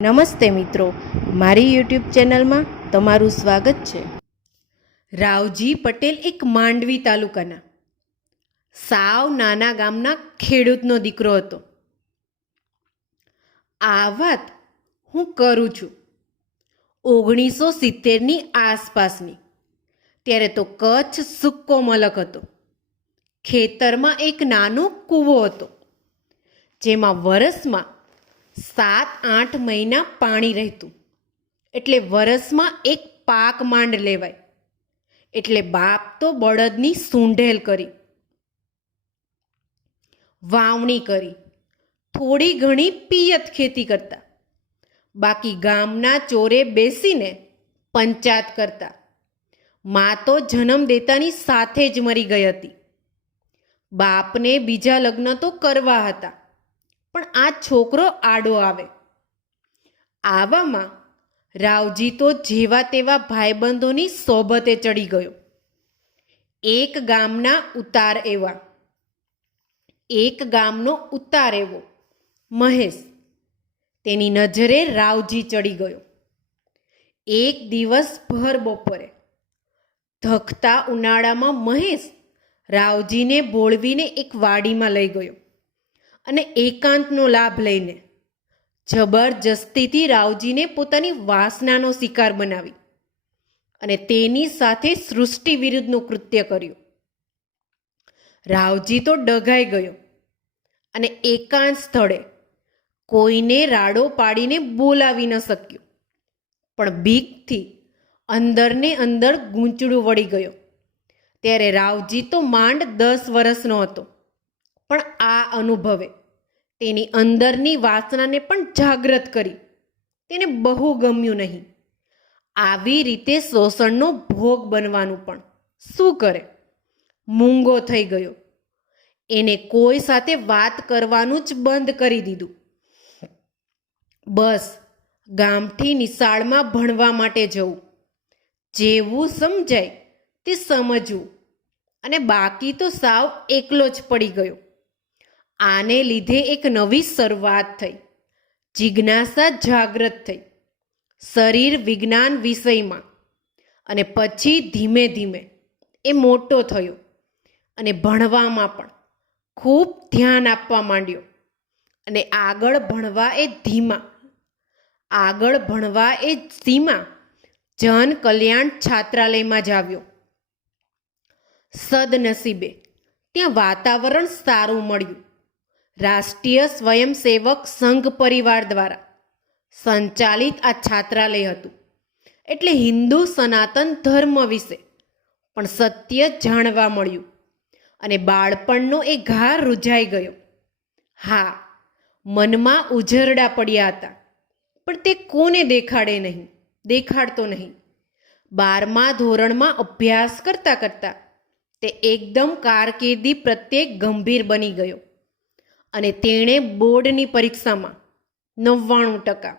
નમસ્તે મિત્રો, મારી યુટ્યુબ ચેનલમાં તમારું સ્વાગત છે. રાવજી પટેલ એક માંડવી તાલુકાના સાવ નાના ગામના ખેડૂતનો દીકરો હતો. આ વાત હું કરું છું 1970ની આસપાસની. ત્યારે તો કચ્છ સૂકો મલક હતો. ખેતરમાં એક નાનો કૂવો હતો, જેમાં વરસમાં 7-8 મહિના પાણી રહેતું. એટલે વરસમાં એક પાક માંડ લેવાય. એટલે બાપ તો બળદની સૂંઢેલ કરી, વાવણી કરી, થોડી ઘણી પિયત ખેતી કરતા. બાકી ગામના ચોરે બેસીને પંચાત કરતા. મા તો જન્મ દેતાની સાથે જ મરી ગઈ હતી. બાપને બીજા લગ્ન તો કરવા હતા, પણ આ છોકરો આડો આવે. આવામાં રાવજી તો જેવા તેવા ભાઈબંધોની સોબતે ચડી ગયો. એક ગામનો ઉતાર એવો મહેશ, તેની નજરે રાવજી ચડી ગયો. એક દિવસ ભર બપોરે ધખતા ઉનાળામાં મહેશ રાવજીને બોળવીને એક વાડીમાં લઈ ગયો અને એકાંતનો લાભ લઈને જબરજસ્તીથી રાવજીને પોતાની વાસનાનો શિકાર બનાવી અને તેની સાથે સૃષ્ટિ વિરુદ્ધનું કૃત્ય કર્યું. રાવજી તો ડઘાઈ ગયો અને એકાંત સ્થળે કોઈને રાડો પાડીને બોલાવી ન શક્યો. પણ બીકથી અંદરને અંદર ગૂંચડું વળી ગયો. ત્યારે રાવજી તો માંડ 10 વર્ષનો હતો, પણ આ અનુભવે તેની અંદરની વાસનાને પણ જાગૃત કરી. તેને બહુ ગમ્યું નહીં. આવી રીતે શોષણનો ભોગ બનવાનું પણ શું કરે? મૂંગો થઈ ગયો. એને કોઈ સાથે વાત કરવાનું જ બંધ કરી દીધું. બસ ગામથી નિશાળમાં ભણવા માટે જવું, જેવું સમજાય તે સમજવું, અને બાકી તો સાવ એકલો જ પડી ગયો. આને લીધે એક નવી શરૂઆત થઈ. જિજ્ઞાસા જાગૃત થઈ શરીર વિજ્ઞાન વિષયમાં. અને પછી ધીમે ધીમે એ મોટો થયો અને ભણવામાં પણ ખૂબ ધ્યાન આપવા માંડ્યો. અને આગળ ભણવા એ સીમા જન કલ્યાણ છાત્રાલયમાં જ આવ્યો. સદનસીબે ત્યાં વાતાવરણ સારું મળ્યું. રાષ્ટ્રીય સ્વયંસેવક સંઘ પરિવાર દ્વારા સંચાલિત આ છાત્રાલય હતું. એટલે હિન્દુ સનાતન ધર્મ વિશે પણ સત્ય જાણવા મળ્યું અને બાળપણનો એ ઘા રૂઝાઈ ગયો. હા, મનમાં ઉજરડા પડ્યા હતા, પણ તે કોને દેખાડતો નહીં. 12મા ધોરણમાં અભ્યાસ કરતા કરતા તે એકદમ કારકિર્દી પ્રત્યે ગંભીર બની ગયો અને તેણે બોર્ડની પરીક્ષામાં 99%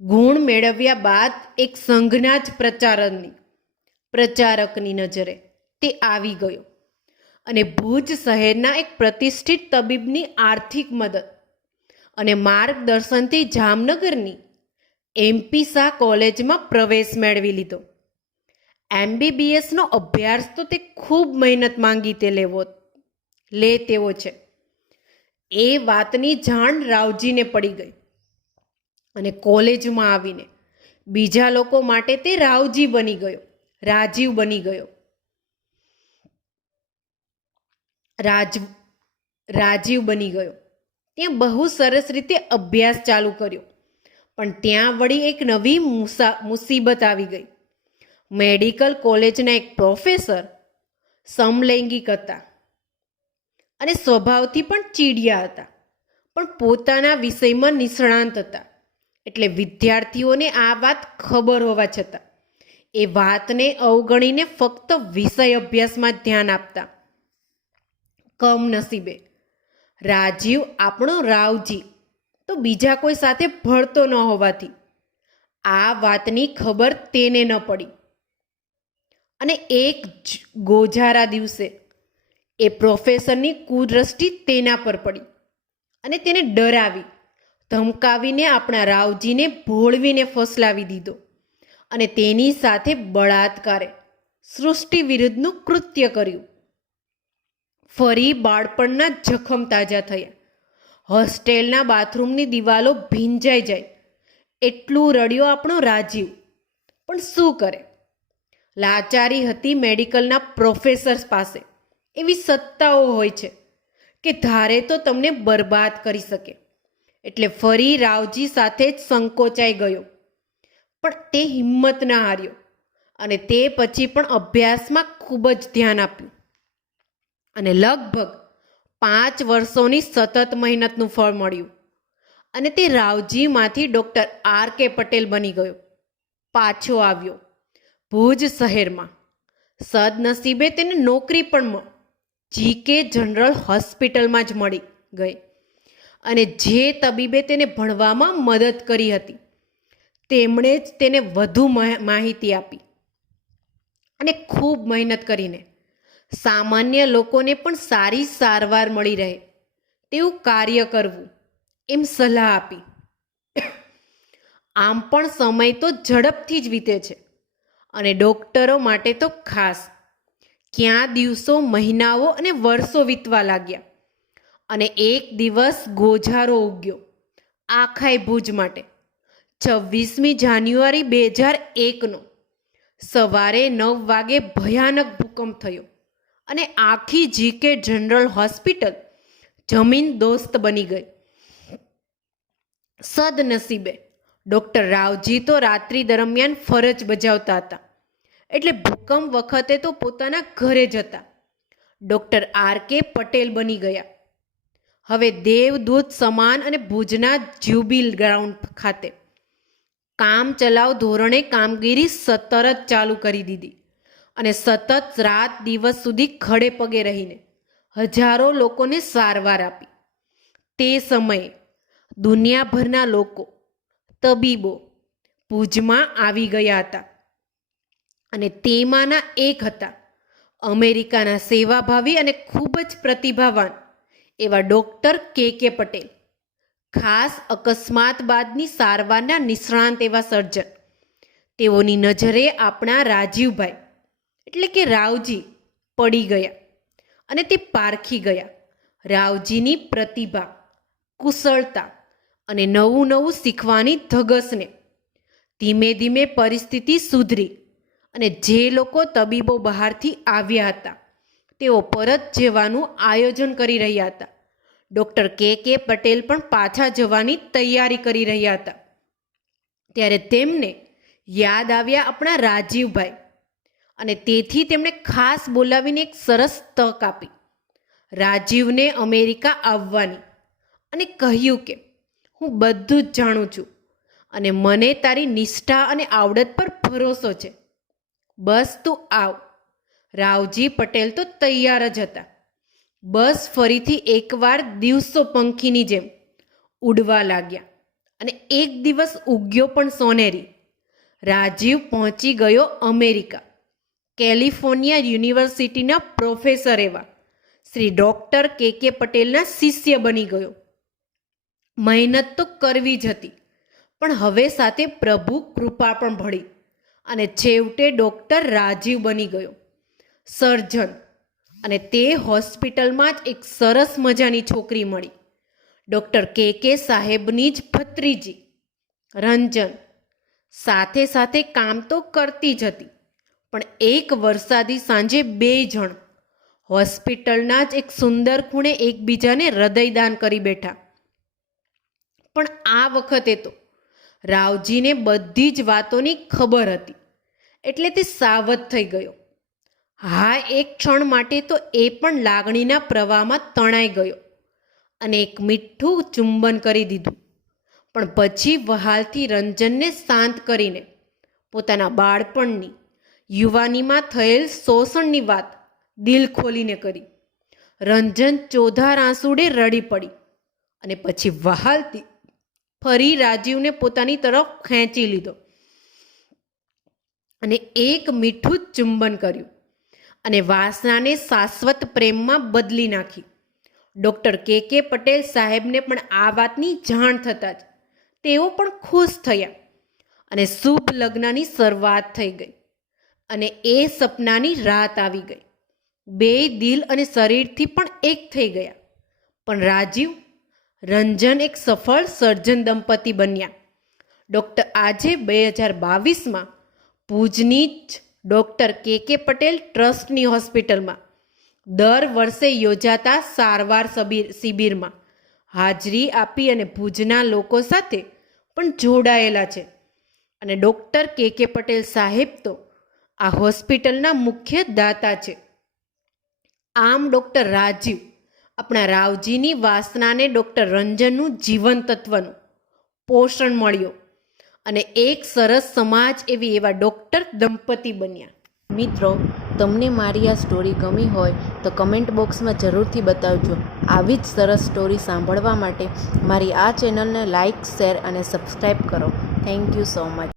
ગુણ મેળવ્યા બાદ એક સંઘના જ પ્રચારકની નજરે તે આવી ગયો અને ભુજ શહેરના એક પ્રતિષ્ઠિત તબીબની આર્થિક મદદ અને માર્ગદર્શનથી જામનગરની MP શાહ કોલેજમાં પ્રવેશ મેળવી લીધો. MBBSનો અભ્યાસ તો તે ખૂબ મહેનત માંગી લે તેવો છે. એ વાતની જાણ રાવજીને પડી ગઈ અને કોલેજમાં આવીને બીજા લોકો માટે તે રાજીવ બની ગયો. ત્યાં બહુ સરસ રીતે અભ્યાસ ચાલુ કર્યો. પણ ત્યાં વળી એક નવી મુસીબત આવી ગઈ. મેડિકલ કોલેજના એક પ્રોફેસર સમલૈંગિક હતા અને સ્વભાવથી પણ ચીડિયા હતા, પણ પોતાના વિષયમાં નિષ્ણાંત હતા. એટલે વિદ્યાર્થીઓને આ વાત ખબર હોવા છતાં એ વાતને અવગણીને ફક્ત વિષય અભ્યાસમાં ધ્યાન આપતા. કમનસીબે આપણો રાવજી તો બીજા કોઈ સાથે ભળતો ન હોવાથી આ વાતની ખબર તેને ન પડી. અને એક ગોજારા દિવસે એ પ્રોફેસરની કુદ્રષ્ટિ તેના પર પડી અને તેને ડરાવી ધમકાવીને આપણા રાવજીને ભોળવીને ફસલાવી દીધો અને તેની સાથે બળાત્કારે સૃષ્ટિ વિરુદ્ધનું કૃત્ય કર્યું. ફરી બાળપણના જખમ તાજા થયા. હોસ્ટેલના બાથરૂમની દિવાલો ભીંજાઈ જાય એટલું રડ્યો આપણો રાજીવ. પણ શું કરે? લાચારી હતી મેડિકલના પ્રોફેસર્સ પાસે. એવી સત્તાઓ હોય છે કે ધારે તો તમને બરબાદ કરી શકે. એટલે ફરી રાવજી સાથે જ સંકોચાઈ ગયો. પણ તે હિંમત ના હાર્યો અને તે પછી પણ અભ્યાસમાં ખૂબ જ ધ્યાન આપ્યું અને લગભગ 5 વર્ષોની સતત મહેનતનું ફળ મળ્યું અને તે રાવજીમાંથી ડૉક્ટર R.K. પટેલ બની ગયો. પાછો આવ્યો ભુજ શહેરમાં. સદનસીબે તેને નોકરી પણ G.K. જનરલ હોસ્પિટલમાં જ મળી ગઈ અને જે તબીબે તેને ભણવામાં મદદ કરી હતી તેમણે જ તેને વધુ માહિતી આપી અને ખૂબ મહેનત કરીને સામાન્ય લોકોને પણ સારી સારવાર મળી રહે તેવું કાર્ય કરવું એમ સલાહ આપી. આમ પણ સમય તો ઝડપથી જ વીતે છે અને ડૉક્ટરો માટે તો ખાસ. ક્યાં દિવસો, મહિનાઓ અને વર્ષો વીતવા લાગ્યા અને એક દિવસ ગોઝારો ઉગ્યો આખાય ભુજ માટે. 26મી જાન્યુઆરી 2001નો સવારે 9 વાગે ભયાનક ભૂકંપ થયો અને આખી G.K. જનરલ હોસ્પિટલ જમીન દોસ્ત બની ગઈ. સદનસીબે ડૉક્ટર રાવજી તો રાત્રિ દરમિયાન ફરજ બજાવતા હતા એટલે ભૂકંપ વખતે તો પોતાના ઘરે જતા ડૉક્ટર R.K. પટેલ બની ગયા. હવે દેવદૂત સમાન અને ભુજના જ્યુબિલ ગ્રાઉન્ડ ખાતે કામ ચલાવ ધોરણે કામગીરી સતત ચાલુ કરી દીધી અને સતત રાત દિવસ સુધી ખડે પગે રહીને હજારો લોકોને સારવાર આપી. તે સમયે દુનિયાભરના લોકો, તબીબો ભુજમાં આવી ગયા હતા અને તેમાંના એક હતા અમેરિકાના સેવાભાવી અને ખૂબ જ પ્રતિભાવાન એવા ડૉક્ટર K.K. પટેલ. ખાસ અકસ્માત બાદની સારવારના નિષ્ણાંત એવા સર્જન. તેઓની નજરે આપણા રાજીવભાઈ એટલે કે રાવજી પડી ગયા અને તે પારખી ગયા રાવજીની પ્રતિભા, કુશળતા અને નવું નવું શીખવાની ધગશને. ધીમે ધીમે પરિસ્થિતિ સુધરી અને જે લોકો તબીબો બહારથી આવ્યા હતા તેઓ પરત જવાનું આયોજન કરી રહ્યા હતા. Doctor K.K. પટેલ પણ પાછા જવાની તૈયારી કરી રહ્યા હતા. ત્યારે તેમને યાદ આવ્યા આપણા રાજીવભાઈ અને તેથી તેમણે ખાસ બોલાવીને એક સરસ તક આપી રાજીવને અમેરિકા આવવાની અને કહ્યું કે હું બધું જ જાણું છું અને મને તારી નિષ્ઠા અને આવડત પર ભરોસો છે. બસ તું આવ. રાવજી પટેલ તો તૈયાર જ હતા. બસ ફરીથી એકવાર દિવસો પંખીની જેમ ઉડવા લાગ્યા અને એક દિવસ ઉગ્યો પણ સોનેરી. રાજીવ પહોંચી ગયો અમેરિકા. કેલિફોર્નિયા યુનિવર્સિટીના પ્રોફેસર એવા શ્રી ડૉક્ટર K.K. પટેલના શિષ્ય બની ગયો. મહેનત તો કરવી જ હતી પણ હવે સાથે પ્રભુ કૃપા પણ ભળી અને છેવટે ડૉક્ટર રાજીવ બની ગયો સર્જન. અને તે હોસ્પિટલમાં જ એક સરસ મજાની છોકરી મળી ડૉક્ટર K.K. સાહેબની જ ભત્રીજી રંજન. સાથે સાથે કામ તો કરતી જ હતી પણ એક વરસાદી સાંજે 2 જણ હોસ્પિટલના જ એક સુંદર ખૂણે એકબીજાને હૃદયદાન કરી બેઠા. પણ આ વખતે તો રાવજીને બધી જ વાતોની ખબર હતી એટલે તે સાવધ થઈ ગયો. હા, એક ક્ષણ માટે તો એ પણ લાગણીના પ્રવાહમાં તણાઈ ગયો અને એક મીઠું ચુંબન કરી દીધું. પણ પછી વહાલથી રંજનને શાંત કરીને પોતાના બાળપણની, યુવાનીમાં થયેલ શોષણની વાત દિલ ખોલીને કરી. રંજન ચોધાર આંસુડે રડી પડી અને પછી વહાલથી ફરી રાજીવને પોતાની તરફ ખેંચી લીધો અને એક મીઠું ચુંબન કર્યું અને વાસનાને શાશ્વત પ્રેમમાં બદલી નાખી. ડૉક્ટર કે પટેલ સાહેબને પણ આ વાતની જાણ થતાં જ તેઓ પણ ખુશ થયા અને શુભ લગ્નની શરૂઆત થઈ ગઈ અને એ સપનાની રાત આવી ગઈ. બેય દિલ અને શરીરથી પણ એક થઈ ગયા. પણ રાજીવ રંજન એક સફળ સર્જન દંપતી બન્યા. ડૉક્ટર આજે 2022માં ભુજની જ ડૉક્ટર કે પટેલ ટ્રસ્ટની હોસ્પિટલમાં દર વર્ષે યોજાતા સારવાર શિબિરમાં હાજરી આપી અને ભુજના લોકો સાથે પણ જોડાયેલા છે. અને ડૉક્ટર કે પટેલ સાહેબ તો આ હોસ્પિટલના મુખ્ય દાતા છે. આમ ડૉક્ટર રાજીવ આપણા રાવજીની વાસનાને ડૉક્ટર રંજનનું જીવન તત્વનું પોષણ મળ્યો અને એક સરસ સમાજ એવા ડૉક્ટર દંપતી બન્યા. મિત્રો, તમને મારી આ સ્ટોરી ગમી હોય તો કમેન્ટ બોક્સમાં જરૂરથી બતાવજો. આવી જ સરસ સ્ટોરી સાંભળવા માટે મારી આ ચેનલને લાઇક, શેર અને સબસ્ક્રાઈબ કરો. Thank you so much.